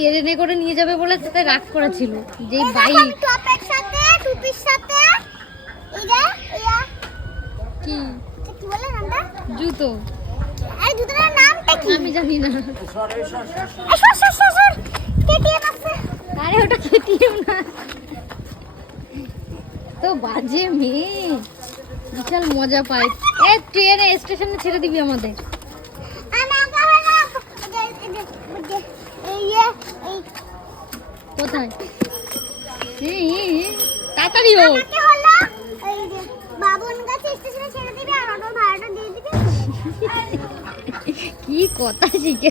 ট্রেনে করে নিয়ে যাবে বলে তাতে রাগ করেছিল যে বাইক টপের সাথে টুপির সাথে এই যে কি কি বলে নামটা জুতো। এই জুতোটার নামটা কি আমি জানি না। সর কেটিএম আছে। আরে ওটা কেটিএম না তো বাজে মেয়ে বিশাল মজা পাই। এ ট্রেনে স্টেশনে ছেড়ে দিবি আমাদের। কোথায় তাড়াতাড়ি ও বাবন গাছে স্টেশনে ছেড়ে দিবি আর অটো ভাড়াটা দিয়ে দিবি। কি কথা শিখে